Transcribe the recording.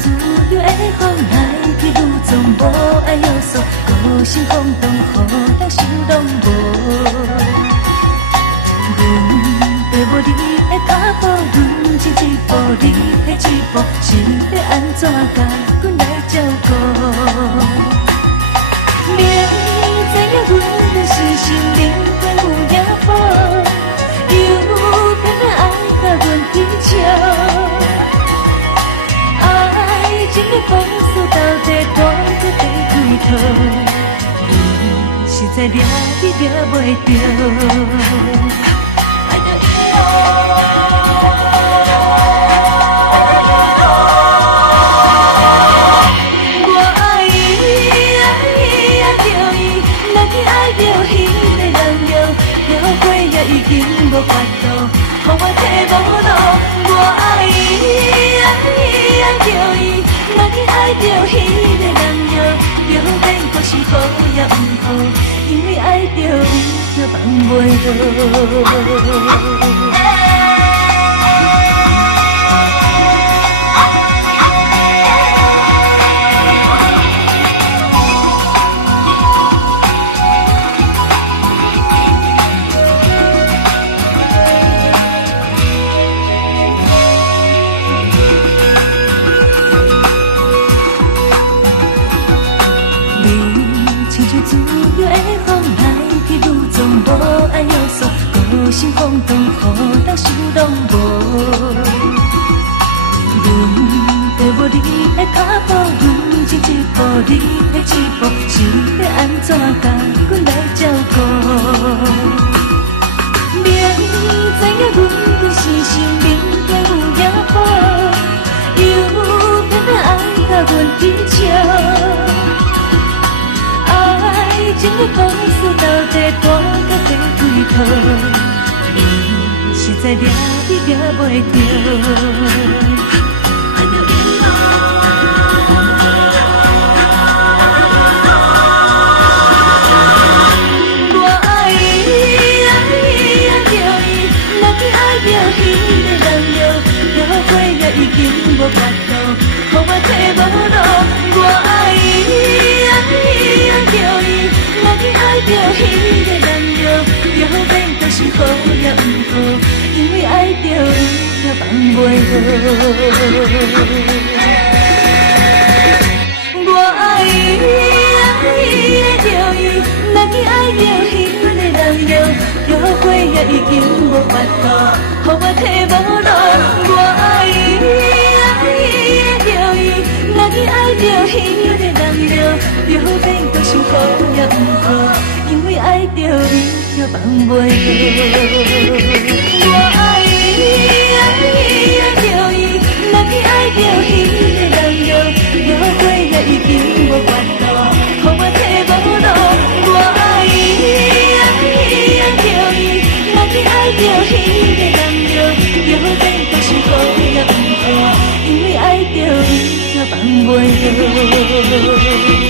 自由的风来去愈总无爱约束，孤身放荡，予人想拢无。阮跟无你的脚步，阮前一步，你后一步，是要安怎甲阮来照顾？明知影阮的是心灵跟有野火，又偏偏爱甲阮乞笑。爱情的风速到底大在地开头，你实在抓你抓袂着。已经无法度，予我体无路。我爱伊，爱伊，爱着伊，若你爱着彼个人哟，就免搁是好也毋好，因为爱着伊，就放袂落。自由的风来去愈总无爱约束，孤身放荡，予人想拢无。阮跟无你的脚步，阮前一步，你后一步，是要安怎甲阮来照顾？明知影阮就是心灵跟有野火，又偏偏爱甲阮乞笑。情的风速到底大到地开头，你实在抓你抓袂着。我爱伊，爱伊，爱着伊，若你爱着彼个人哟，约会也已经无法度，予我体无路。我爱伊，爱伊，爱着伊。若你爱着彼个人哟，就免搁是好也毋好，因为爱着伊，就放袂落。我爱伊，爱伊，爱着伊，若你爱着彼个人哟，约会也已经无法度，予我体无路。我爱伊，爱伊，爱着伊，若你爱着彼个人哟，就免搁想好也毋好，因为爱着伊，就放袂落。我爱伊，爱伊，爱着伊，若你爱着彼个人哟，约会也已经无法度，予我体无路。我爱伊，爱伊，爱着伊，若你爱着彼个人哟，就免搁想好也毋好，因为爱着伊，就放袂落。